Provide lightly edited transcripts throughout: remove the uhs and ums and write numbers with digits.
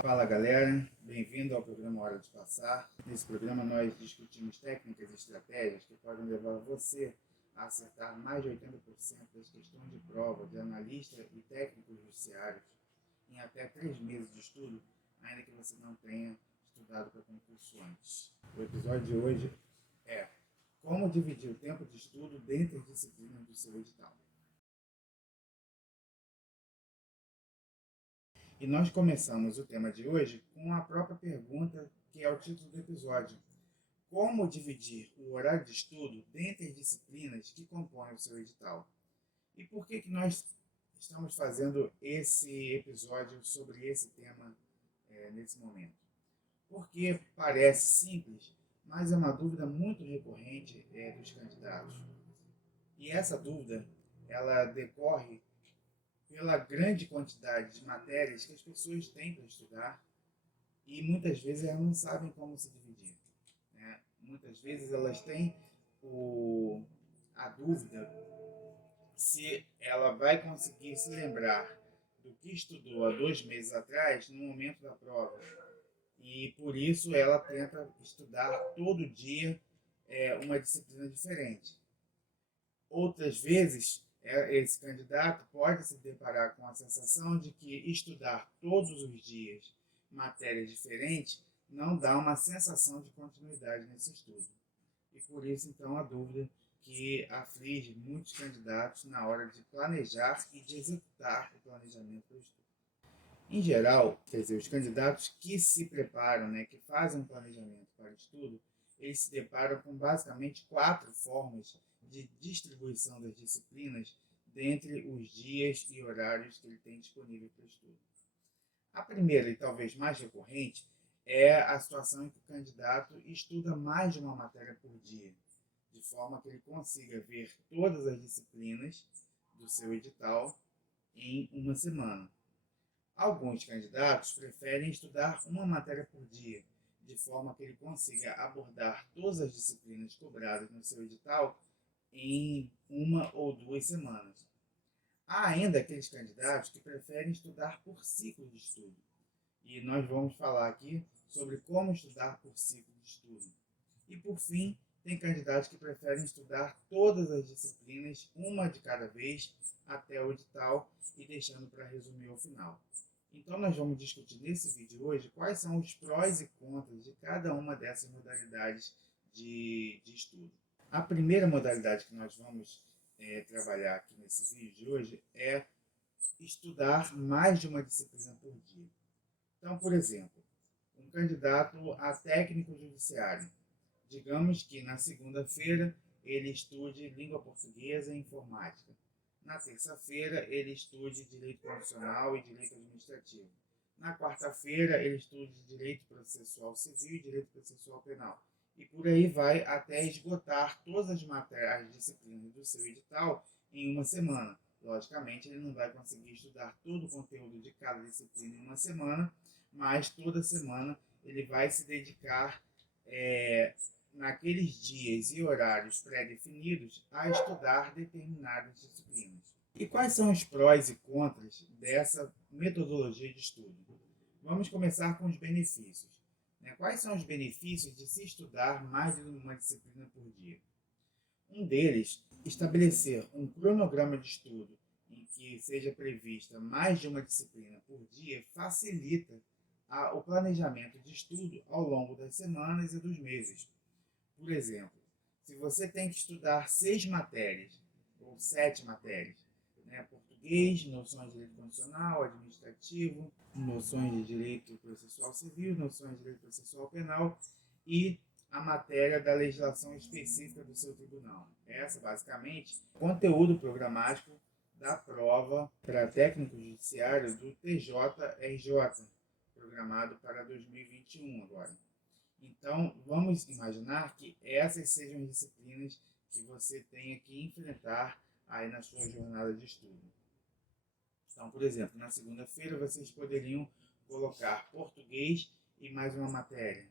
Fala galera, bem-vindo ao programa Hora de Passar. Nesse programa nós discutimos técnicas e estratégias que podem levar você a acertar mais de 80% das questões de prova de analista e técnicos judiciários em até 3 meses de estudo, ainda que você não tenha estudado para concurso antes. O episódio de hoje é como dividir o tempo de estudo dentre as disciplinas do seu edital. E nós começamos o tema de hoje com a própria pergunta que é o título do episódio. Como dividir o horário de estudo dentre as disciplinas que compõem o seu edital? E por que nós estamos fazendo esse episódio sobre esse tema nesse momento? Porque parece simples, mas é uma dúvida muito recorrente dos candidatos. E essa dúvida, ela decorre pela grande quantidade de matérias que as pessoas têm para estudar e muitas vezes elas não sabem como se dividir. Né? Muitas vezes elas têm a dúvida se ela vai conseguir se lembrar do que estudou há 2 meses atrás no momento da prova. E por isso ela tenta estudar todo dia uma disciplina diferente. Outras vezes, esse candidato pode se deparar com a sensação de que estudar todos os dias matérias diferentes não dá uma sensação de continuidade nesse estudo. E por isso, então, a dúvida que aflige muitos candidatos na hora de planejar e de executar o planejamento do estudo. Em geral, quer dizer, os candidatos que se preparam, né, que fazem um planejamento para o estudo, eles se deparam com basicamente 4 formas de distribuição das disciplinas dentre os dias e horários que ele tem disponível para o estudo. A primeira e talvez mais recorrente é a situação em que o candidato estuda mais de uma matéria por dia, de forma que ele consiga ver todas as disciplinas do seu edital em uma semana. Alguns candidatos preferem estudar uma matéria por dia, de forma que ele consiga abordar todas as disciplinas cobradas no seu edital em 1 ou 2 semanas. Há ainda aqueles candidatos que preferem estudar por ciclo de estudo. E nós vamos falar aqui sobre como estudar por ciclo de estudo. E por fim, tem candidatos que preferem estudar todas as disciplinas, uma de cada vez, até o edital e deixando para resumir ao final. Então nós vamos discutir nesse vídeo hoje quais são os prós e contras de cada uma dessas modalidades de estudo. A primeira modalidade que nós vamos trabalhar aqui nesse vídeo de hoje é estudar mais de uma disciplina por dia. Então, por exemplo, um candidato a técnico judiciário. Digamos que na segunda-feira ele estude língua portuguesa e informática. Na terça-feira ele estude direito constitucional e direito administrativo. Na quarta-feira ele estude direito processual civil e direito processual penal. E por aí vai até esgotar todas as matérias, as disciplinas do seu edital em uma semana. Logicamente, ele não vai conseguir estudar todo o conteúdo de cada disciplina em uma semana, mas toda semana ele vai se dedicar naqueles dias e horários pré-definidos a estudar determinadas disciplinas. E quais são os prós e contras dessa metodologia de estudo? Vamos começar com os benefícios. Quais são os benefícios de se estudar mais de uma disciplina por dia? Um deles, estabelecer um cronograma de estudo em que seja prevista mais de uma disciplina por dia facilita o planejamento de estudo ao longo das semanas e dos meses. Por exemplo, se você tem que estudar 6 matérias, ou 7 matérias, português, noções de direito constitucional, administrativo, noções de direito processual civil, noções de direito processual penal e a matéria da legislação específica do seu tribunal. Essa, basicamente, é o conteúdo programático da prova para técnico judiciário do TJRJ, programado para 2021 agora. Então, vamos imaginar que essas sejam as disciplinas que você tenha que enfrentar aí na sua jornada de estudo. Então, por exemplo, na segunda-feira vocês poderiam colocar português e mais uma matéria.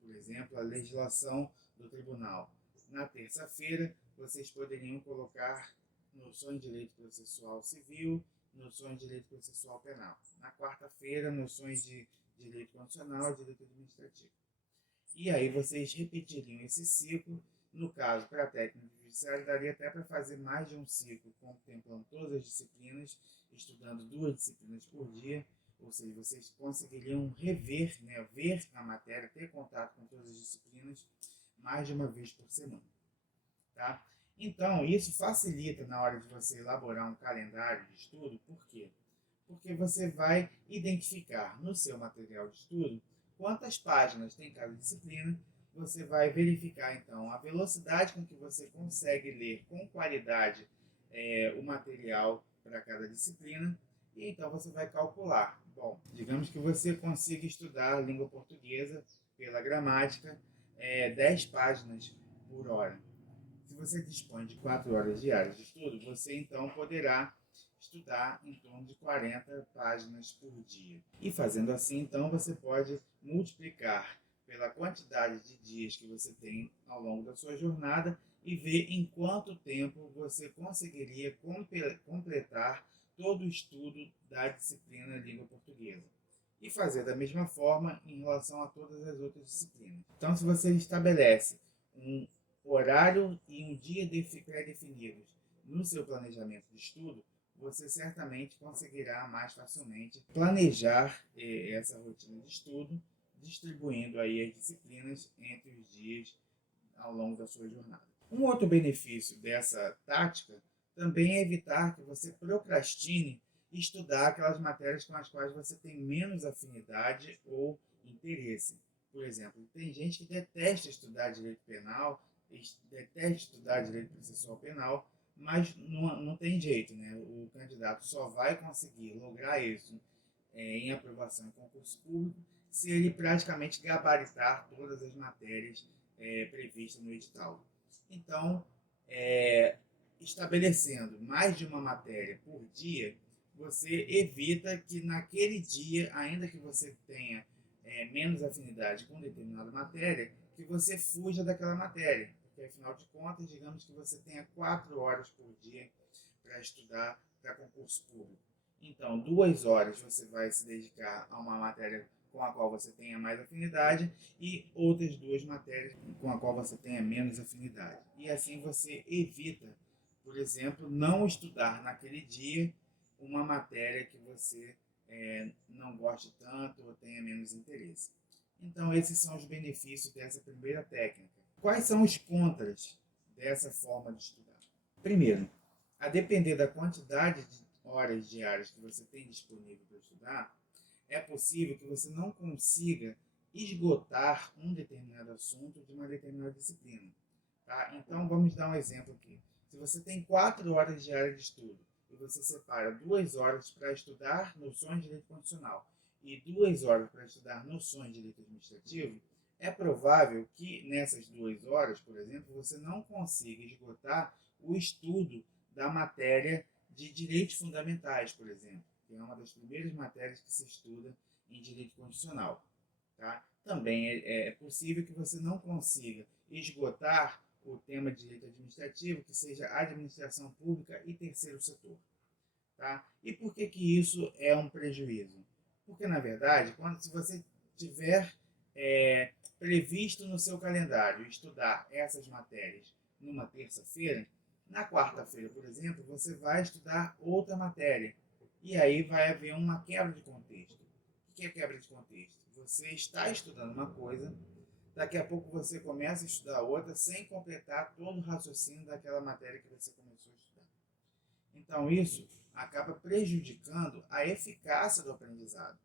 Por exemplo, a legislação do tribunal. Na terça-feira, vocês poderiam colocar noções de direito processual civil, noções de direito processual penal. Na quarta-feira, noções de direito constitucional, direito administrativo. E aí vocês repetiriam esse ciclo. No caso, para técnico judiciário, daria até para fazer mais de um ciclo, contemplando todas as disciplinas, estudando 2 disciplinas por dia, ou seja, vocês conseguiriam rever, né, ver a matéria, ter contato com todas as disciplinas mais de uma vez por semana. Tá? Então, isso facilita na hora de você elaborar um calendário de estudo. Por quê? Porque você vai identificar no seu material de estudo quantas páginas tem cada disciplina. Você vai verificar, então, a velocidade com que você consegue ler com qualidade o material para cada disciplina. E então você vai calcular. Bom, digamos que você consiga estudar a língua portuguesa pela gramática 10 páginas por hora. Se você dispõe de 4 horas diárias de estudo, você então poderá estudar em torno de 40 páginas por dia. E fazendo assim, então, você pode multiplicar pela quantidade de dias que você tem ao longo da sua jornada e ver em quanto tempo você conseguiria completar todo o estudo da disciplina Língua Portuguesa. E fazer da mesma forma em relação a todas as outras disciplinas. Então, se você estabelece um horário e um dia pré-definidos no seu planejamento de estudo, você certamente conseguirá mais facilmente planejar essa rotina de estudo, distribuindo aí as disciplinas entre os dias ao longo da sua jornada. Um outro benefício dessa tática também é evitar que você procrastine e estudar aquelas matérias com as quais você tem menos afinidade ou interesse. Por exemplo, tem gente que detesta estudar direito penal, detesta estudar direito processual penal, mas não tem jeito, né? O candidato só vai conseguir lograr isso em aprovação em concurso público se ele praticamente gabaritar todas as matérias previstas no edital. Então, estabelecendo mais de uma matéria por dia, você evita que naquele dia, ainda que você tenha menos afinidade com determinada matéria, que você fuja daquela matéria. Porque, afinal de contas, digamos que você tenha 4 horas por dia para estudar para concurso público. Então, 2 horas você vai se dedicar a uma matéria com a qual você tenha mais afinidade e outras 2 matérias com a qual você tenha menos afinidade. E assim você evita, por exemplo, não estudar naquele dia uma matéria que você não goste tanto ou tenha menos interesse. Então, esses são os benefícios dessa primeira técnica. Quais são os contras dessa forma de estudar? Primeiro, a depender da quantidade de horas diárias que você tem disponível para estudar, é possível que você não consiga esgotar um determinado assunto de uma determinada disciplina. Tá? Então, vamos dar um exemplo aqui. Se você tem 4 horas diárias de estudo e você separa 2 horas para estudar noções de direito constitucional e 2 horas para estudar noções de direito administrativo, é provável que nessas 2 horas, por exemplo, você não consiga esgotar o estudo da matéria de direitos fundamentais, por exemplo, que é uma das primeiras matérias que se estuda em direito constitucional. Tá? Também é possível que você não consiga esgotar o tema de direito administrativo, que seja administração pública e terceiro setor. Tá? E por que isso é um prejuízo? Porque, na verdade, se você tiver previsto no seu calendário estudar essas matérias numa terça-feira, na quarta-feira, por exemplo, você vai estudar outra matéria. E aí vai haver uma quebra de contexto. O que é quebra de contexto? Você está estudando uma coisa, daqui a pouco você começa a estudar outra sem completar todo o raciocínio daquela matéria que você começou a estudar. Então isso acaba prejudicando a eficácia do aprendizado,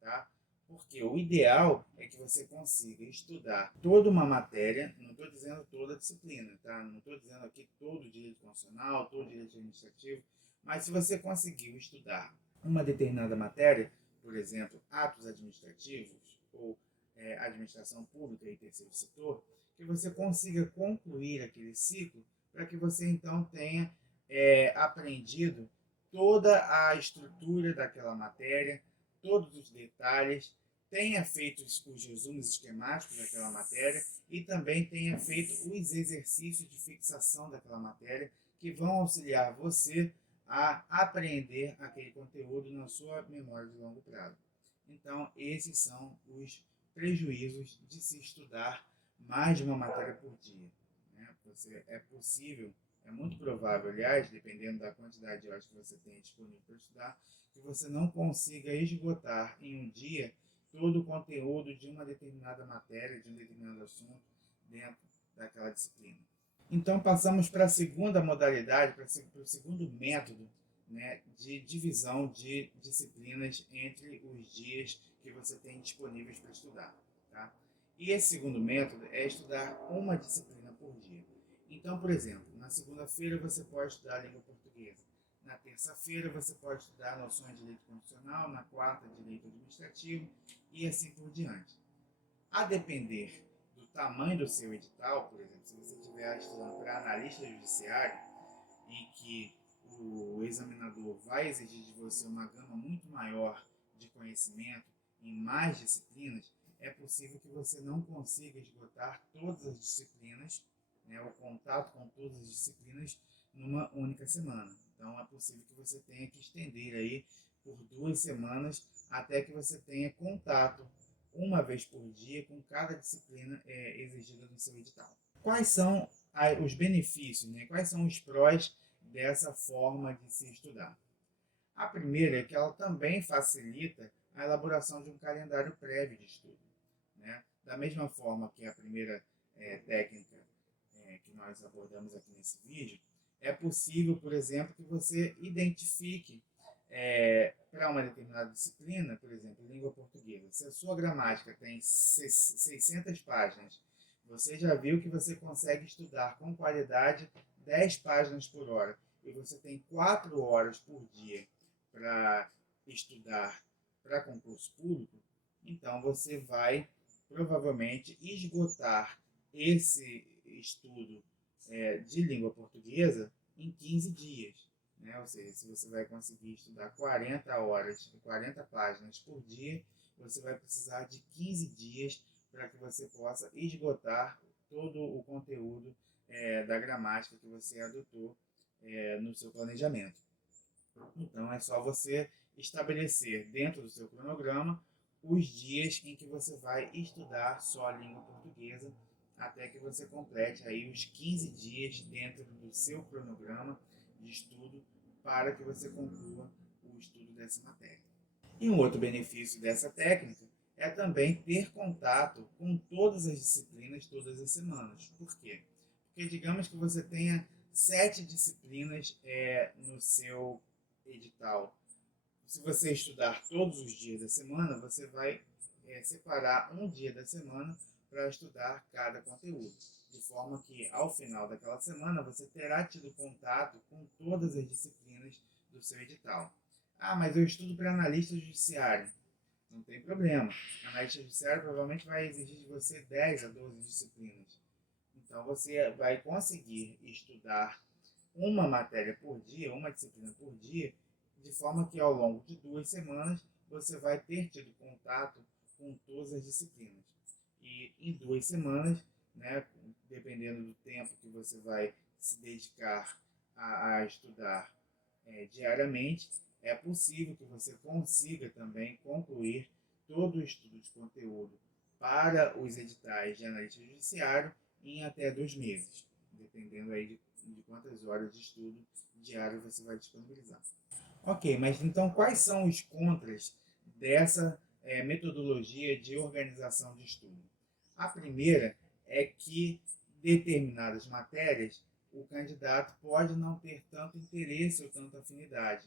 tá? Porque o ideal é que você consiga estudar toda uma matéria, não estou dizendo toda a disciplina, tá? Não estou dizendo aqui todo o direito constitucional, todo o direito administrativo, mas se você conseguir estudar uma determinada matéria, por exemplo, atos administrativos ou administração pública e terceiro setor, que você consiga concluir aquele ciclo para que você então tenha aprendido toda a estrutura daquela matéria, todos os detalhes, tenha feito os resumos esquemáticos daquela matéria e também tenha feito os exercícios de fixação daquela matéria que vão auxiliar você a aprender aquele conteúdo na sua memória de longo prazo. Então, esses são os prejuízos de se estudar mais de uma matéria por dia, né? É possível, é muito provável, aliás, dependendo da quantidade de horas que você tem disponível para estudar, que você não consiga esgotar em um dia todo o conteúdo de uma determinada matéria, de um determinado assunto dentro daquela disciplina. Então, passamos para a segunda modalidade, para o segundo método, né, de divisão de disciplinas entre os dias que você tem disponíveis para estudar. Tá? E esse segundo método é estudar uma disciplina por dia. Então, por exemplo, na segunda-feira você pode estudar a língua portuguesa. Na terça-feira você pode estudar noções de direito constitucional, na quarta, direito administrativo e assim por diante. A depender do tamanho do seu edital, por exemplo, se você estiver estudando para analista judiciário, em que o examinador vai exigir de você uma gama muito maior de conhecimento em mais disciplinas, é possível que você não consiga esgotar todas as disciplinas, né, o contato com todas as disciplinas numa única semana. Então é possível que você tenha que estender aí por 2 semanas até que você tenha contato uma vez por dia com cada disciplina exigida no seu edital. Quais são os benefícios, né? Quais são os prós dessa forma de se estudar? A primeira é que ela também facilita a elaboração de um calendário prévio de estudo, né? Da mesma forma que a primeira técnica que nós abordamos aqui nesse vídeo, é possível, por exemplo, que você identifique para uma determinada disciplina, por exemplo, língua portuguesa, se a sua gramática tem 600 páginas, você já viu que você consegue estudar com qualidade 10 páginas por hora e você tem 4 horas por dia para estudar para concurso público, então você vai provavelmente esgotar esse estudo de língua portuguesa em 15 dias. Né? Ou seja, se você vai conseguir estudar 40 horas, 40 páginas por dia, você vai precisar de 15 dias para que você possa esgotar todo o conteúdo da gramática que você adotou no seu planejamento. Então, é só você estabelecer dentro do seu cronograma os dias em que você vai estudar só a língua portuguesa até que você complete aí os 15 dias dentro do seu cronograma de estudo para que você conclua o estudo dessa matéria. E um outro benefício dessa técnica é também ter contato com todas as disciplinas todas as semanas. Por quê? Porque digamos que você tenha 7 disciplinas no seu edital. Se você estudar todos os dias da semana, você vai separar um dia da semana para estudar cada conteúdo, de forma que ao final daquela semana você terá tido contato com todas as disciplinas do seu edital. Ah, mas eu estudo para analista judiciário. Não tem problema. Analista judiciário provavelmente vai exigir de você 10 a 12 disciplinas. Então você vai conseguir estudar uma matéria por dia, uma disciplina por dia, de forma que ao longo de 2 semanas você vai ter tido contato com todas as disciplinas. E em 2 semanas, né, dependendo do tempo que você vai se dedicar a estudar diariamente, é possível que você consiga também concluir todo o estudo de conteúdo para os editais de analista judiciário em até 2 meses, dependendo aí de quantas horas de estudo diário você vai disponibilizar. Ok, mas então quais são os contras dessa metodologia de organização de estudo? A primeira é que determinadas matérias o candidato pode não ter tanto interesse ou tanta afinidade.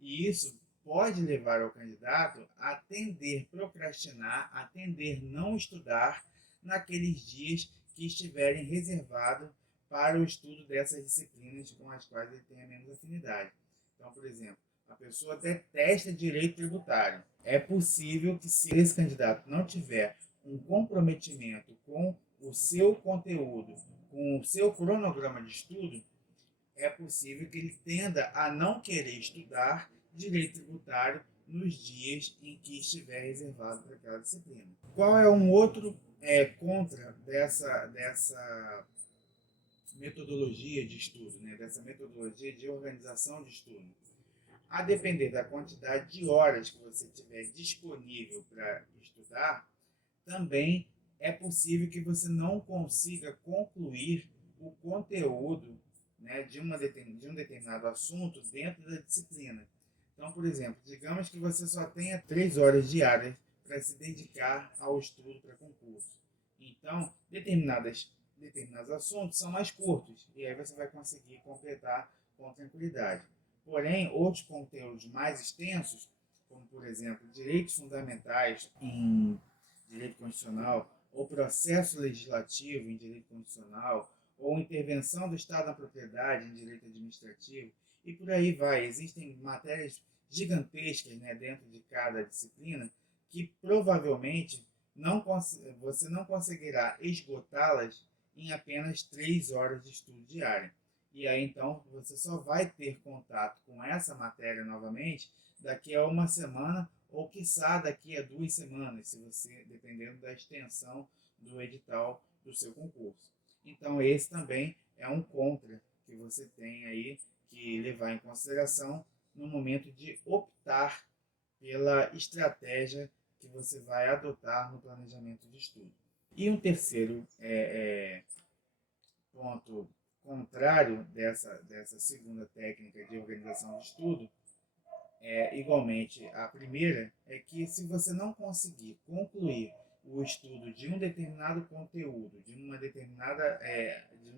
E isso pode levar ao candidato a tender a procrastinar, a tender a não estudar naqueles dias que estiverem reservados para o estudo dessas disciplinas com as quais ele tenha menos afinidade. Então, por exemplo, a pessoa detesta direito tributário. É possível que, se esse candidato não tiver um comprometimento com o seu conteúdo, com o seu cronograma de estudo, é possível que ele tenda a não querer estudar direito tributário nos dias em que estiver reservado para aquela disciplina. Qual é um outro contra dessa metodologia de estudo, né? Dessa metodologia de organização de estudo? A depender da quantidade de horas que você tiver disponível para estudar, também é possível que você não consiga concluir o conteúdo, né, de um determinado assunto dentro da disciplina. Então, por exemplo, digamos que você só tenha 3 horas diárias para se dedicar ao estudo para concurso. Então, determinados assuntos são mais curtos e aí você vai conseguir completar com tranquilidade. Porém, outros conteúdos mais extensos, como por exemplo, direitos fundamentais em direito constitucional, ou processo legislativo em direito constitucional, ou intervenção do Estado na propriedade em direito administrativo, e por aí vai. Existem matérias gigantescas, né, dentro de cada disciplina que provavelmente você não conseguirá esgotá-las em apenas 3 horas de estudo diário. E aí então você só vai ter contato com essa matéria novamente daqui a uma semana ou quiçá daqui a 2 semanas, se você dependendo da extensão do edital do seu concurso. Então esse também é um contra que você tem aí que levar em consideração no momento de optar pela estratégia que você vai adotar no planejamento de estudo. E um terceiro ponto contrário dessa segunda técnica de organização de estudo, igualmente a primeira, é que se você não conseguir concluir o estudo de um determinado conteúdo, de um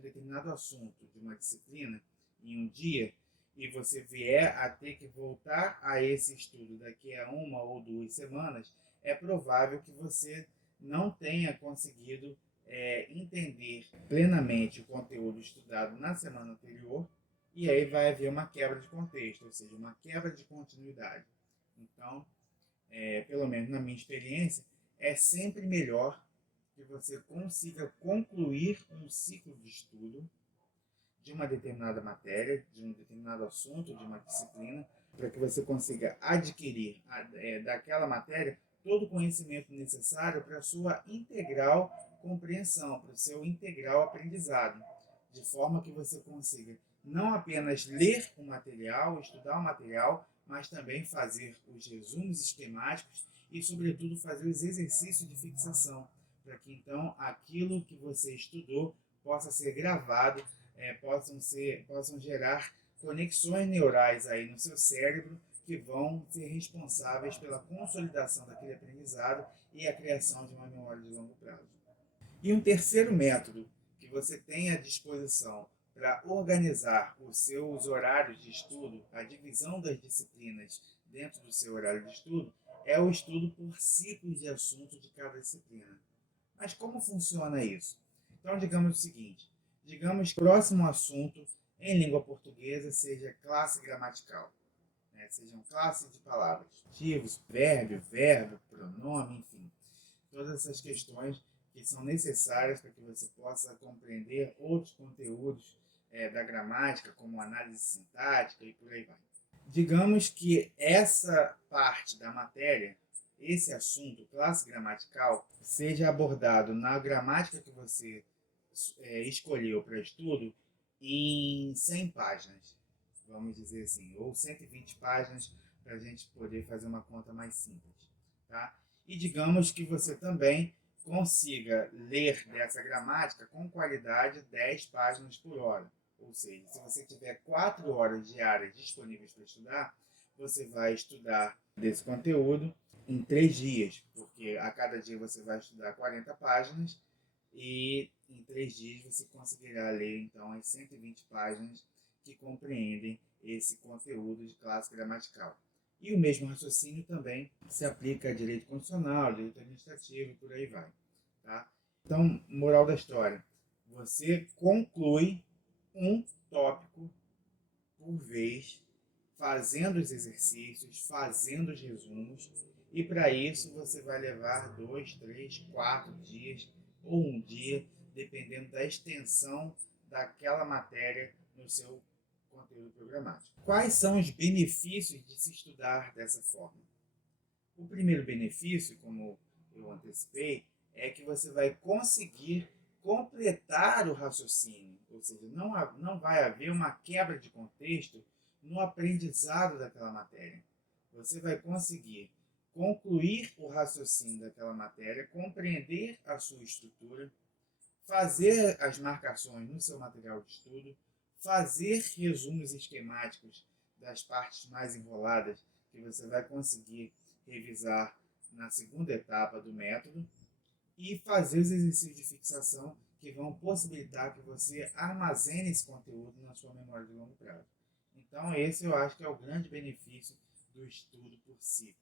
determinado assunto, de uma disciplina, em um dia, e você vier a ter que voltar a esse estudo daqui a 1 ou 2 semanas, é provável que você não tenha conseguido entender plenamente o conteúdo estudado na semana anterior, e aí vai haver uma quebra de contexto, ou seja, uma quebra de continuidade. Então, pelo menos na minha experiência, é sempre melhor que você consiga concluir um ciclo de estudo de uma determinada matéria, de um determinado assunto, de uma disciplina, para que você consiga adquirir daquela matéria todo o conhecimento necessário para a sua integral compreensão, para o seu integral aprendizado, de forma que você consiga não apenas ler o material, estudar o material, mas também fazer os resumos esquemáticos e, sobretudo, fazer os exercícios de fixação, para que então aquilo que você estudou possa ser gravado, possam gerar conexões neurais aí no seu cérebro que vão ser responsáveis pela consolidação daquele aprendizado e a criação de uma memória de longo prazo. E um terceiro método que você tem à disposição para organizar os seus horários de estudo, a divisão das disciplinas dentro do seu horário de estudo, é o estudo por ciclos de assunto de cada disciplina. Mas como funciona isso? Então, digamos o seguinte: digamos que o próximo assunto em língua portuguesa seja classe gramatical, né? Sejam classes de palavras, substantivos, verbo, pronome, enfim. Todas essas questões que são necessárias para que você possa compreender outros conteúdos da gramática, como análise sintática e por aí vai. Digamos que essa parte da matéria, esse assunto, classe gramatical, seja abordado na gramática que você escolheu para estudo em 100 páginas, vamos dizer assim, ou 120 páginas para a gente poder fazer uma conta mais simples. Tá? E digamos que você também consiga ler dessa gramática com qualidade 10 páginas por hora. Ou seja, se você tiver 4 horas diárias disponíveis para estudar, você vai estudar desse conteúdo em 3 dias, porque a cada dia você vai estudar 40 páginas e em 3 dias você conseguirá ler então as 120 páginas que compreendem esse conteúdo de classe gramatical. E o mesmo raciocínio também se aplica a direito constitucional, direito administrativo e por aí vai. Tá? Então, moral da história, você conclui um tópico por vez, fazendo os exercícios, fazendo os resumos, e para isso você vai levar 2, 3, 4 dias ou um dia, dependendo da extensão daquela matéria no seu conteúdo programático. Quais são os benefícios de se estudar dessa forma? O primeiro benefício, como eu antecipei, é que você vai conseguir completar o raciocínio, ou seja, não vai haver uma quebra de contexto no aprendizado daquela matéria. Você vai conseguir concluir o raciocínio daquela matéria, compreender a sua estrutura, fazer as marcações no seu material de estudo, fazer resumos esquemáticos das partes mais enroladas que você vai conseguir revisar na segunda etapa do método e fazer os exercícios de fixação que vão possibilitar que você armazene esse conteúdo na sua memória de longo prazo. Então, esse eu acho que é o grande benefício do estudo por ciclos.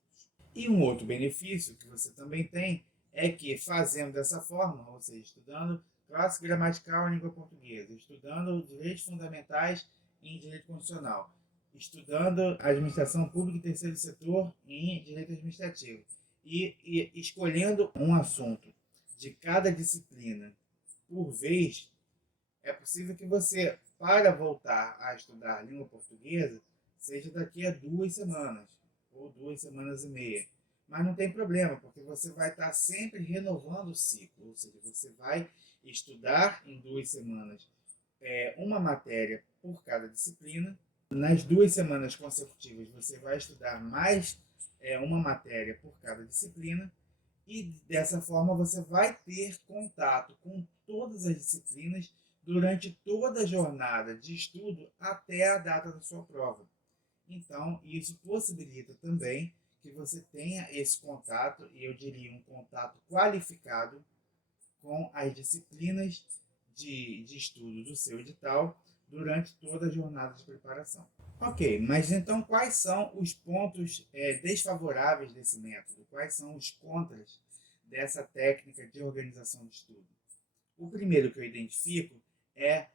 E um outro benefício que você também tem é que, fazendo dessa forma, ou seja, estudando clássico gramatical em língua portuguesa, estudando direitos fundamentais em direito constitucional, estudando administração pública e terceiro setor em direito administrativo, e escolhendo um assunto de cada disciplina por vez, é possível que você, para voltar a estudar língua portuguesa, seja daqui a 2 semanas, ou 2 semanas e meia. Mas não tem problema, porque você vai estar sempre renovando o ciclo, ou seja, você vai estudar em 2 semanas uma matéria por cada disciplina. Nas 2 semanas consecutivas, você vai estudar mais uma matéria por cada disciplina. E dessa forma você vai ter contato com todas as disciplinas durante toda a jornada de estudo até a data da sua prova. Então, isso possibilita também que você tenha esse contato, e eu diria um contato qualificado, com as disciplinas de estudo do seu edital durante toda a jornada de preparação. Ok, mas então quais são os pontos desfavoráveis desse método? Quais são os contras dessa técnica de organização de estudo? O primeiro que eu identifico é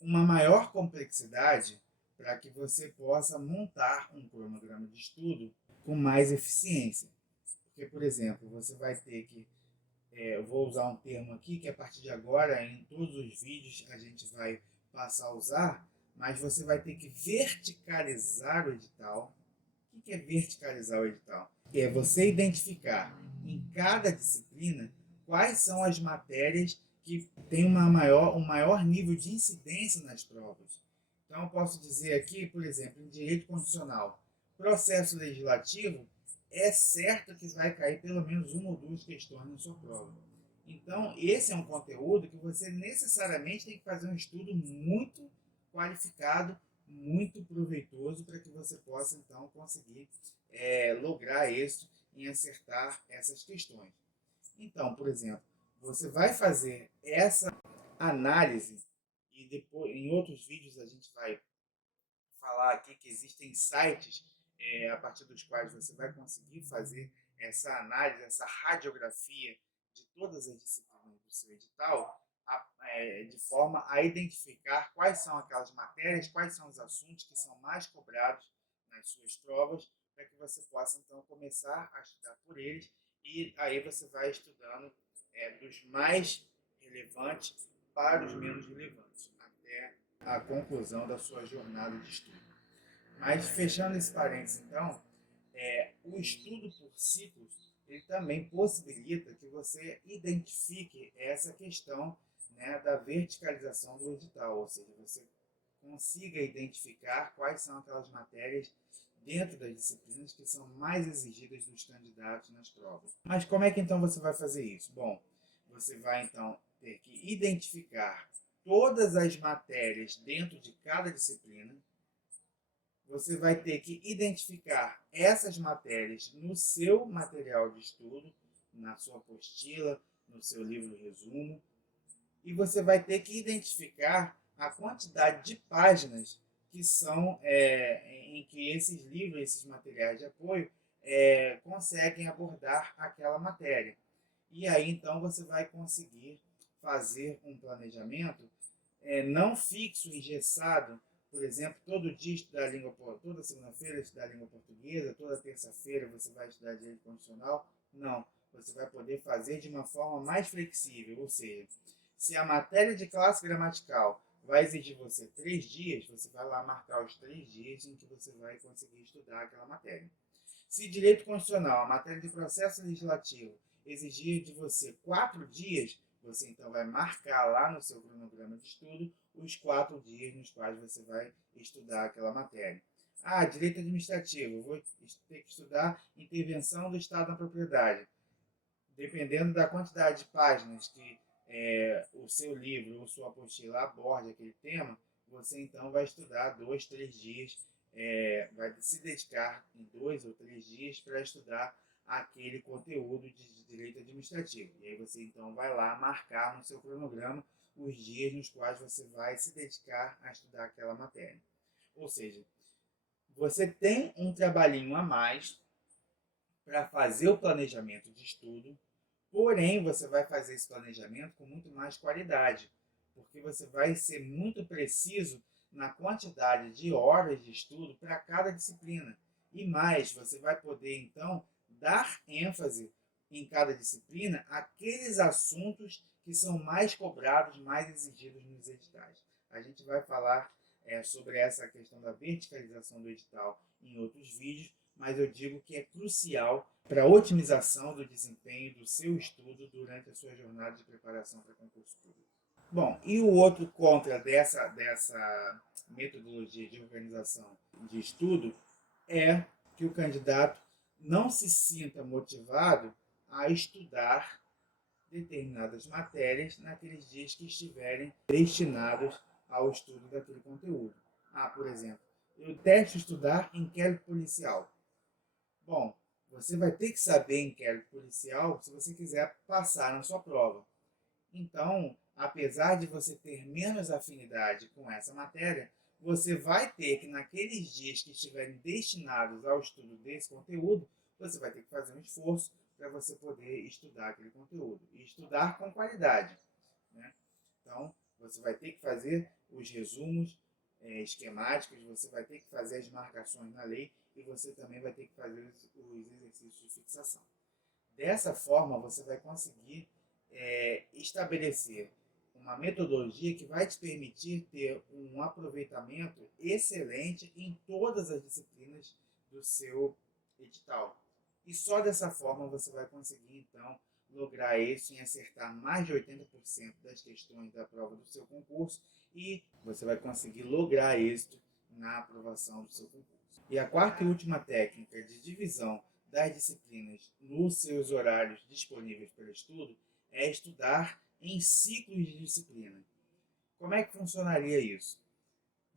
uma maior complexidade para que você possa montar um cronograma de estudo com mais eficiência. Porque, por exemplo, você vai ter que, eu vou usar um termo aqui que a partir de agora, em todos os vídeos, a gente vai passar a usar, mas você vai ter que verticalizar o edital. O que é verticalizar o edital? É você identificar em cada disciplina quais são as matérias que têm um maior nível de incidência nas provas. Então, eu posso dizer aqui, por exemplo, em direito constitucional, processo legislativo, é certo que vai cair pelo menos uma ou duas questões na sua prova. Então, esse é um conteúdo que você necessariamente tem que fazer um estudo muito qualificado, muito proveitoso, para que você possa, então, conseguir lograr êxito em acertar essas questões. Então, por exemplo, você vai fazer essa análise e depois, em outros vídeos, a gente vai falar aqui que existem sites a partir dos quais você vai conseguir fazer essa análise, essa radiografia de todas as disciplinas do seu edital, de forma a identificar quais são aquelas matérias, quais são os assuntos que são mais cobrados nas suas provas, para que você possa então começar a estudar por eles, e aí você vai estudando dos mais relevantes para os menos relevantes, até a conclusão da sua jornada de estudo. Mas fechando esse parênteses, então, o estudo por ciclos ele também possibilita que você identifique essa questão, né, da verticalização do edital, ou seja, você consiga identificar quais são aquelas matérias dentro das disciplinas que são mais exigidas dos candidatos nas provas. Mas como é que então você vai fazer isso? Bom, você vai então ter que identificar todas as matérias dentro de cada disciplina. Você vai ter que identificar essas matérias no seu material de estudo, na sua apostila, no seu livro resumo, e você vai ter que identificar a quantidade de páginas que são em que esses livros, esses materiais de apoio, conseguem abordar aquela matéria. E aí então você vai conseguir fazer um planejamento não fixo, engessado. Por exemplo, todo dia estudar toda segunda-feira estudar língua portuguesa, toda terça-feira você vai estudar direito constitucional. Não, você vai poder fazer de uma forma mais flexível, ou seja, se a matéria de classe gramatical vai exigir você 3 dias, você vai lá marcar os 3 dias em que você vai conseguir estudar aquela matéria. Se direito constitucional, a matéria de processo legislativo, exigir de você 4 dias, você então vai marcar lá no seu cronograma de estudo os 4 dias nos quais você vai estudar aquela matéria. Direito administrativo, vou ter que estudar intervenção do Estado na propriedade. Dependendo da quantidade de páginas que o seu livro ou sua apostila aborde aquele tema, você então vai estudar 2, 3 dias, vai se dedicar em 2 ou 3 dias para estudar aquele conteúdo de direito administrativo. E aí você então vai lá marcar no seu cronograma os dias nos quais você vai se dedicar a estudar aquela matéria. Ou seja, você tem um trabalhinho a mais para fazer o planejamento de estudo, porém você vai fazer esse planejamento com muito mais qualidade, porque você vai ser muito preciso na quantidade de horas de estudo para cada disciplina. E mais, você vai poder então dar ênfase em cada disciplina àqueles assuntos que são mais cobrados, mais exigidos nos editais. A gente vai falar sobre essa questão da verticalização do edital em outros vídeos, mas eu digo que é crucial para a otimização do desempenho do seu estudo durante a sua jornada de preparação para concurso público. Bom, e o outro contra dessa metodologia de organização de estudo é que o candidato não se sinta motivado a estudar determinadas matérias naqueles dias que estiverem destinados ao estudo daquele conteúdo. Por exemplo, eu detesto estudar inquérito policial. Bom, você vai ter que saber inquérito policial se você quiser passar na sua prova. Então, apesar de você ter menos afinidade com essa matéria, você vai ter que, naqueles dias que estiverem destinados ao estudo desse conteúdo, você vai ter que fazer um esforço para você poder estudar aquele conteúdo. E estudar com qualidade, né? Então, você vai ter que fazer os resumos esquemáticos, você vai ter que fazer as marcações na lei e você também vai ter que fazer os exercícios de fixação. Dessa forma, você vai conseguir estabelecer uma metodologia que vai te permitir ter um aproveitamento excelente em todas as disciplinas do seu edital. E só dessa forma você vai conseguir, então, lograr isso em acertar mais de 80% das questões da prova do seu concurso e você vai conseguir lograr êxito na aprovação do seu concurso. E a quarta e última técnica de divisão das disciplinas nos seus horários disponíveis para estudo é estudar em ciclos de disciplina. Como é que funcionaria isso?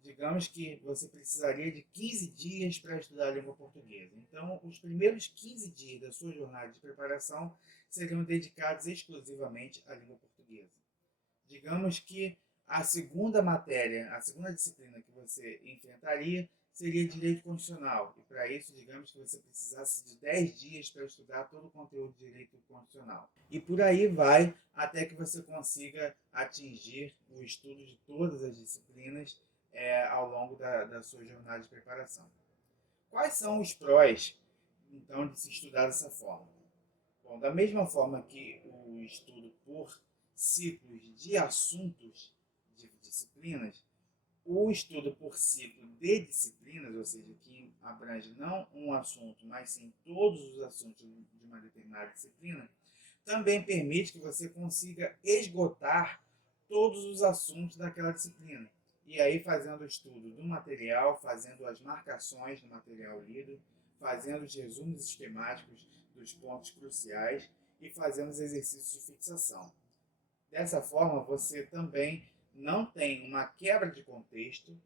Digamos que você precisaria de 15 dias para estudar a língua portuguesa. Então, os primeiros 15 dias da sua jornada de preparação seriam dedicados exclusivamente à língua portuguesa. Digamos que a segunda matéria, a segunda disciplina que você enfrentaria seria direito constitucional. E para isso, digamos que você precisasse de 10 dias para estudar todo o conteúdo de direito constitucional. E por aí vai até que você consiga atingir o estudo de todas as disciplinas ao longo da sua jornada de preparação. Quais são os prós, então, de se estudar dessa forma? Bom, da mesma forma que o estudo por ciclos de assuntos de disciplinas, o estudo por ciclo de disciplinas, ou seja, que abrange não um assunto, mas sim todos os assuntos de uma determinada disciplina, também permite que você consiga esgotar todos os assuntos daquela disciplina. E aí fazendo o estudo do material, fazendo as marcações do material lido, fazendo os resumos esquemáticos dos pontos cruciais e fazendo os exercícios de fixação. Dessa forma, você também não tem uma quebra de contexto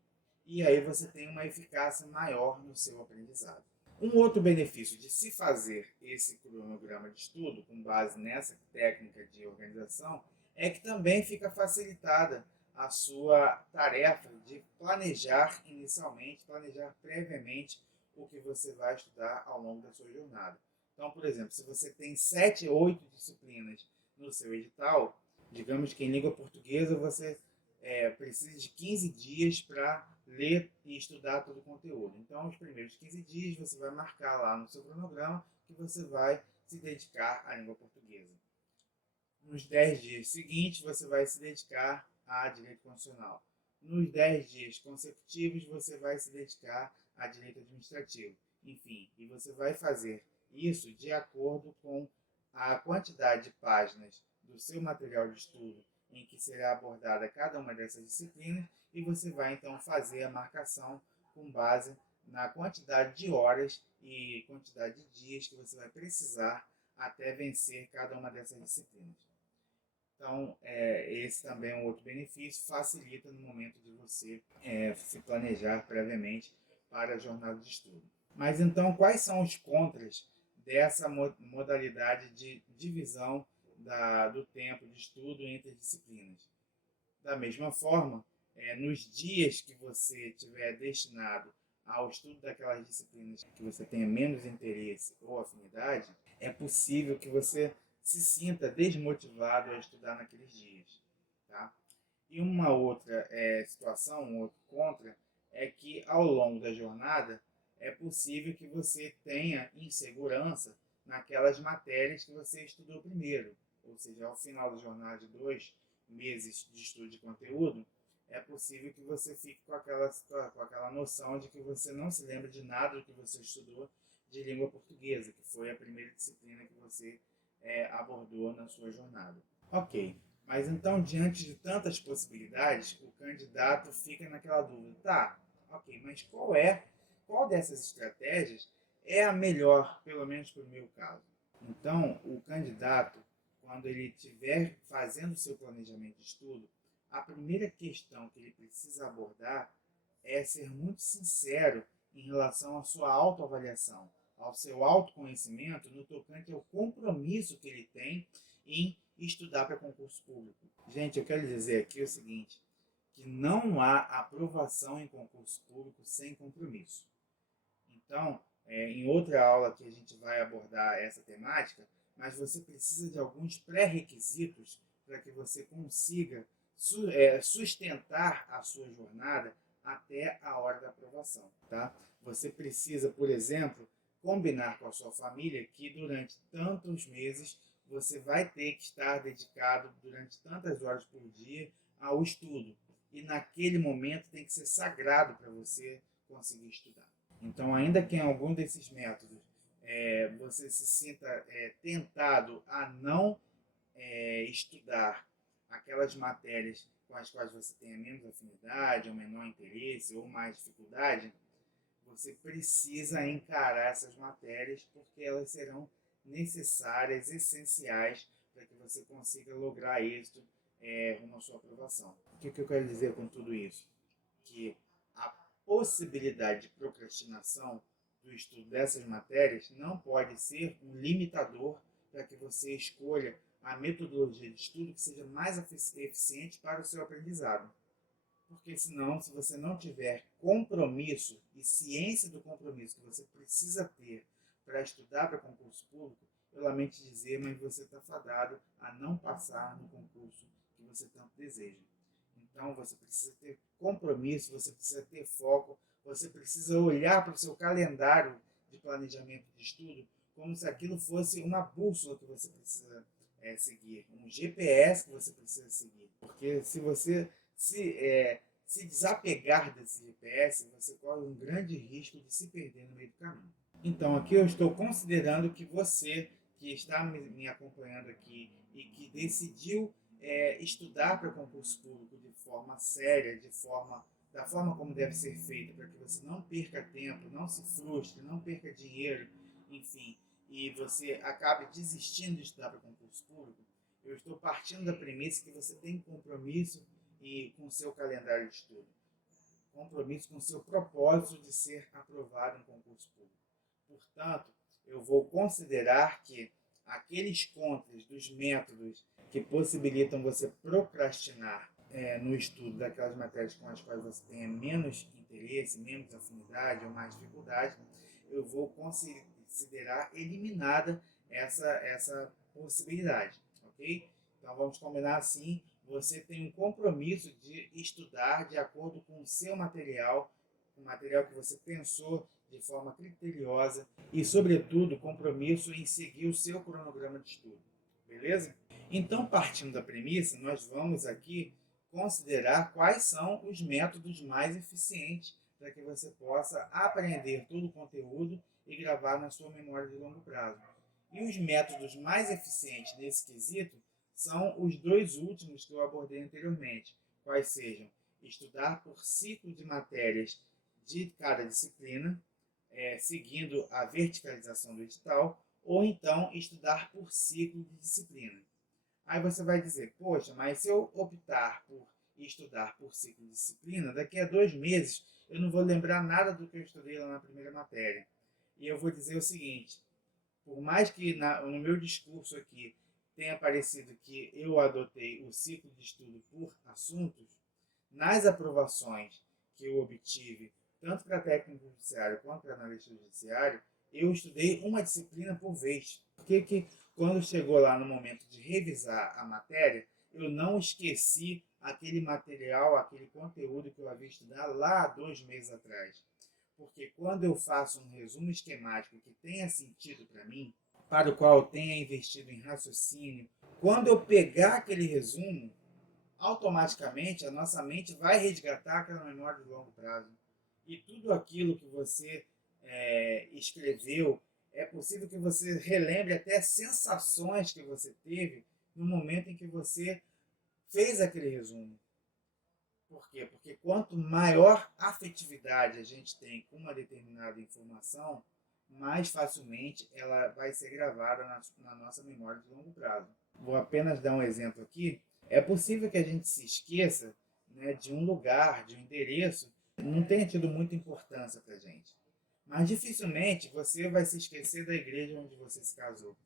e aí você tem uma eficácia maior no seu aprendizado. Um outro benefício de se fazer esse cronograma de estudo com base nessa técnica de organização é que também fica facilitada a sua tarefa de planejar inicialmente, planejar previamente o que você vai estudar ao longo da sua jornada. Então, por exemplo, se você tem 7 ou 8 disciplinas no seu edital, digamos que em língua portuguesa você precisa de 15 dias para ler e estudar todo o conteúdo. Então, os primeiros 15 dias você vai marcar lá no seu cronograma que você vai se dedicar à língua portuguesa. Nos 10 dias seguintes, você vai se dedicar a direito constitucional. Nos 10 dias consecutivos, você vai se dedicar a direito administrativo. Enfim, e você vai fazer isso de acordo com a quantidade de páginas do seu material de estudo em que será abordada cada uma dessas disciplinas e você vai então fazer a marcação com base na quantidade de horas e quantidade de dias que você vai precisar até vencer cada uma dessas disciplinas. Então, esse também é um outro benefício, facilita no momento de você se planejar previamente para a jornada de estudo. Mas então, quais são os contras dessa modalidade de divisão do tempo de estudo entre disciplinas? Da mesma forma, nos dias que você tiver destinado ao estudo daquelas disciplinas que você tenha menos interesse ou afinidade, é possível que você se sinta desmotivado a estudar naqueles dias. Tá? E uma outra situação, um outro contra, é que ao longo da jornada é possível que você tenha insegurança naquelas matérias que você estudou primeiro. Ou seja, ao final da jornada de 2 meses de estudo de conteúdo, é possível que você fique com aquela noção de que você não se lembra de nada do que você estudou de língua portuguesa, que foi a primeira disciplina que você abordou na sua jornada. Ok, mas então, diante de tantas possibilidades, o candidato fica naquela dúvida. Tá, ok, mas qual dessas estratégias é a melhor, pelo menos para o meu caso? Então, o candidato, quando ele estiver fazendo o seu planejamento de estudo, a primeira questão que ele precisa abordar é ser muito sincero em relação à sua autoavaliação, ao seu autoconhecimento no tocante ao compromisso que ele tem em estudar para concurso público. Gente, eu quero dizer aqui o seguinte, que não há aprovação em concurso público sem compromisso. Então, em outra aula que a gente vai abordar essa temática, mas você precisa de alguns pré-requisitos para que você consiga sustentar a sua jornada até a hora da aprovação. Tá? Você precisa, por exemplo, combinar com a sua família que durante tantos meses você vai ter que estar dedicado durante tantas horas por dia ao estudo. E naquele momento tem que ser sagrado para você conseguir estudar. Então, ainda que em algum desses métodos você se sinta tentado a não estudar aquelas matérias com as quais você tenha menos afinidade, ou menor interesse, ou mais dificuldade, você precisa encarar essas matérias porque elas serão necessárias, essenciais para que você consiga lograr êxito rumo à sua aprovação. O que eu quero dizer com tudo isso? Que a possibilidade de procrastinação do estudo dessas matérias não pode ser um limitador para que você escolha a metodologia de estudo que seja mais eficiente para o seu aprendizado. Porque senão, se você não tiver compromisso e ciência do compromisso que você precisa ter para estudar para concurso público, eu lamento dizer, mas você está fadado a não passar no concurso que você tanto deseja. Então, você precisa ter compromisso, você precisa ter foco, você precisa olhar para o seu calendário de planejamento de estudo como se aquilo fosse uma bússola que você precisa seguir, um GPS que você precisa seguir. Porque se você se desapegar desse GPS, você corre um grande risco de se perder no meio do caminho. Então, aqui eu estou considerando que você que está me acompanhando aqui e que decidiu estudar para concurso público de forma séria, da forma como deve ser feita, para que você não perca tempo, não se frustre, não perca dinheiro, enfim, e você acabe desistindo de estudar para concurso público, eu estou partindo da premissa que você tem compromisso com o seu calendário de estudo, compromisso com o seu propósito de ser aprovado em concurso público. Portanto, eu vou considerar que aqueles contras dos métodos que possibilitam você procrastinar no estudo daquelas matérias com as quais você tenha menos interesse, menos afinidade ou mais dificuldade, eu vou considerar eliminada essa possibilidade, ok? Então vamos combinar assim, você tem um compromisso de estudar de acordo com o seu material, o material que você pensou de forma criteriosa e, sobretudo, compromisso em seguir o seu cronograma de estudo. Beleza? Então, partindo da premissa, nós vamos aqui considerar quais são os métodos mais eficientes para que você possa aprender todo o conteúdo e gravar na sua memória de longo prazo. E os métodos mais eficientes nesse quesito são os dois últimos que eu abordei anteriormente, quais sejam estudar por ciclo de matérias de cada disciplina, seguindo a verticalização do edital, ou então estudar por ciclo de disciplina. Aí você vai dizer, poxa, mas se eu optar por estudar por ciclo de disciplina, daqui a 2 meses eu não vou lembrar nada do que eu estudei lá na primeira matéria. E eu vou dizer o seguinte, por mais que no meu discurso aqui tenha parecido que eu adotei o ciclo de estudo por assuntos, nas aprovações que eu obtive, tanto para técnico judiciário quanto para analista judiciário, eu estudei uma disciplina por vez. Porque quando chegou lá no momento de revisar a matéria, eu não esqueci aquele material, aquele conteúdo que eu havia estudado lá 2 meses atrás. Porque quando eu faço um resumo esquemático que tenha sentido para mim, para o qual eu tenha investido em raciocínio, quando eu pegar aquele resumo, automaticamente a nossa mente vai resgatar aquela memória de longo prazo. E tudo aquilo que você escreveu, é possível que você relembre até sensações que você teve no momento em que você fez aquele resumo. Por quê? Porque quanto maior afetividade a gente tem com uma determinada informação, mais facilmente ela vai ser gravada na nossa memória de longo prazo. Vou apenas dar um exemplo aqui. É possível que a gente se esqueça, né, de um lugar, de um endereço, que não tenha tido muita importância para a gente. Mas dificilmente você vai se esquecer da igreja onde você se casou.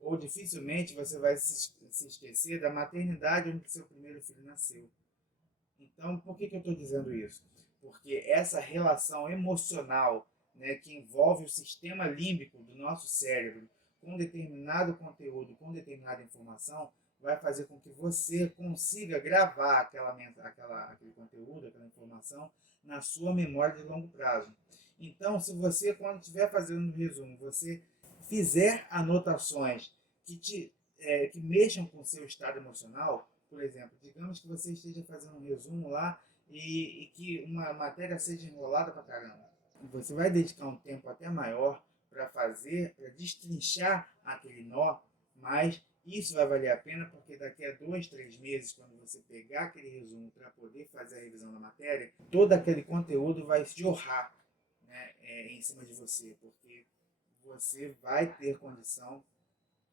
Ou dificilmente você vai se esquecer da maternidade onde seu primeiro filho nasceu. Então, por que eu estou dizendo isso? Porque essa relação emocional, né, que envolve o sistema límbico do nosso cérebro com determinado conteúdo, com determinada informação, vai fazer com que você consiga gravar aquele conteúdo, aquela informação, na sua memória de longo prazo. Então, se você, quando estiver fazendo um resumo, você fizer anotações que mexam com o seu estado emocional, por exemplo, digamos que você esteja fazendo um resumo lá e que uma matéria seja enrolada pra caramba. Você vai dedicar um tempo até maior para destrinchar aquele nó, mas isso vai valer a pena porque daqui a 2, 3 meses, quando você pegar aquele resumo para poder fazer a revisão da matéria, todo aquele conteúdo vai jorrar, né, em cima de você, porque você vai ter condição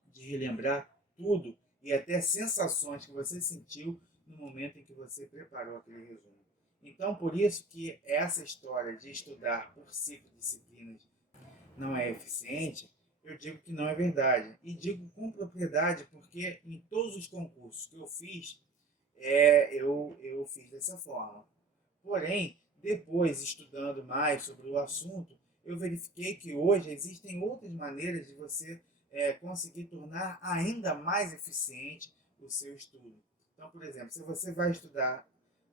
de relembrar tudo e até sensações que você sentiu no momento em que você preparou aquele resumo. Então, por isso que essa história de estudar por ciclo de disciplinas não é eficiente, eu digo que não é verdade. E digo com propriedade porque em todos os concursos que eu fiz, eu fiz dessa forma. Porém, depois, estudando mais sobre o assunto, eu verifiquei que hoje existem outras maneiras de você conseguir tornar ainda mais eficiente o seu estudo. Então, por exemplo, se você vai estudar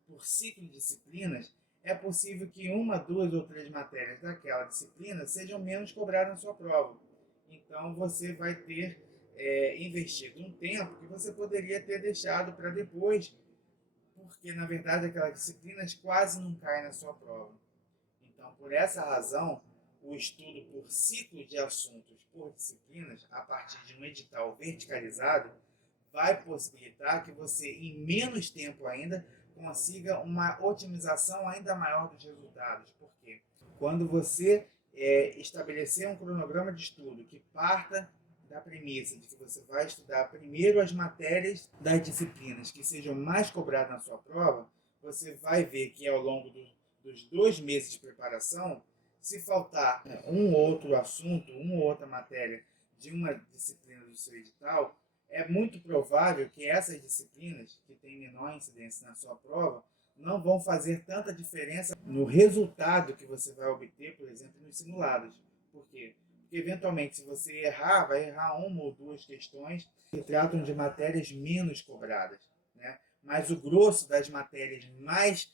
por ciclo de disciplinas, é possível que 1, 2 ou 3 matérias daquela disciplina sejam menos cobradas na sua prova. Então, você vai ter investido um tempo que você poderia ter deixado para depois, porque na verdade aquelas disciplinas quase não caem na sua prova. Então, por essa razão, o estudo por ciclo de assuntos por disciplinas, a partir de um edital verticalizado, vai possibilitar que você, em menos tempo ainda, consiga uma otimização ainda maior dos resultados. Por quê? Quando você estabelecer um cronograma de estudo que parta da premissa de que você vai estudar primeiro as matérias das disciplinas que sejam mais cobradas na sua prova, você vai ver que ao longo dos 2 meses de preparação, se faltar um outro assunto, uma ou outra matéria de uma disciplina do seu edital, é muito provável que essas disciplinas, que têm menor incidência na sua prova, não vão fazer tanta diferença no resultado que você vai obter, por exemplo, nos simulados. Por quê? Porque, eventualmente, se você errar, vai errar 1 ou 2 questões que tratam de matérias menos cobradas, né? Mas o grosso das matérias mais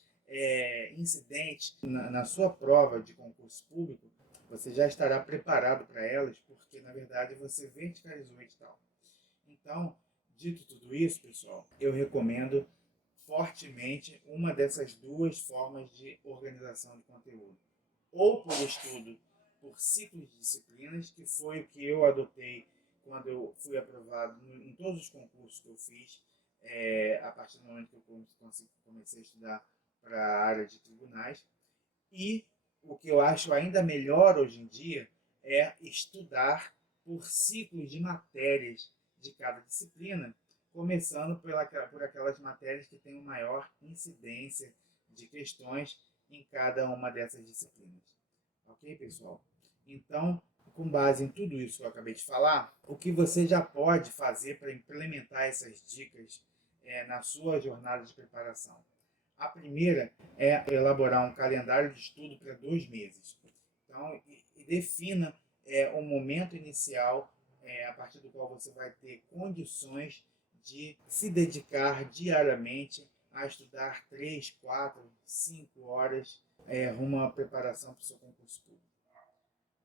incidentes na sua prova de concurso público, você já estará preparado para elas, porque, na verdade, você verticalizou o edital. Então, dito tudo isso, pessoal, eu recomendo fortemente uma dessas duas formas de organização de conteúdo. Ou por estudo por ciclos de disciplinas, que foi o que eu adotei quando eu fui aprovado em todos os concursos que eu fiz, a partir do momento que eu comecei a estudar para a área de tribunais, e o que eu acho ainda melhor hoje em dia é estudar por ciclos de matérias de cada disciplina, começando por aquelas matérias que têm maior incidência de questões em cada uma dessas disciplinas. Ok, pessoal? Então, com base em tudo isso que eu acabei de falar, o que você já pode fazer para implementar essas dicas na sua jornada de preparação? A primeira é elaborar um calendário de estudo para 2 meses. Então, defina o momento inicial a partir do qual você vai ter condições de se dedicar diariamente a estudar 3, 4, 5 horas rumo à preparação para o seu concurso público.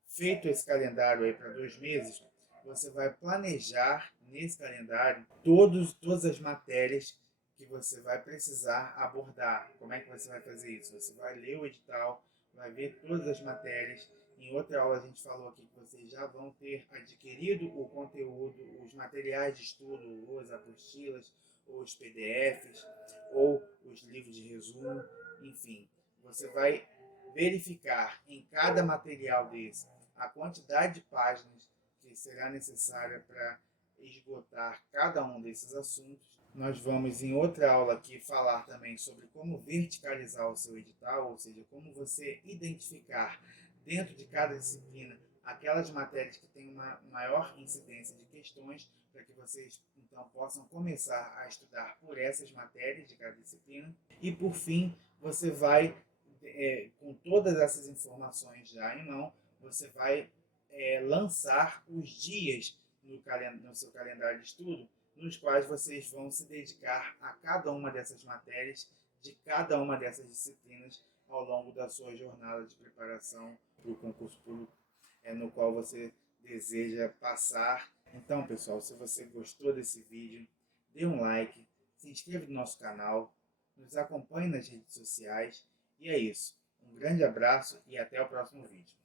Feito esse calendário aí para 2 meses, você vai planejar nesse calendário todas as matérias que você vai precisar abordar. Como é que você vai fazer isso? Você vai ler o edital, vai ver todas as matérias. Em outra aula a gente falou aqui que vocês já vão ter adquirido o conteúdo, os materiais de estudo, ou as apostilas, ou os PDFs, ou os livros de resumo, enfim. Você vai verificar em cada material desse a quantidade de páginas que será necessária para esgotar cada um desses assuntos. Nós vamos em outra aula aqui falar também sobre como verticalizar o seu edital, ou seja, como você identificar dentro de cada disciplina aquelas matérias que têm uma maior incidência de questões, para que vocês então possam começar a estudar por essas matérias de cada disciplina. E por fim, você vai, com todas essas informações já em mão, você vai lançar os dias no seu calendário de estudo, nos quais vocês vão se dedicar a cada uma dessas matérias, de cada uma dessas disciplinas, ao longo da sua jornada de preparação para o concurso público no qual você deseja passar. Então, pessoal, se você gostou desse vídeo, dê um like, se inscreva no nosso canal, nos acompanhe nas redes sociais. E é isso. Um grande abraço e até o próximo vídeo.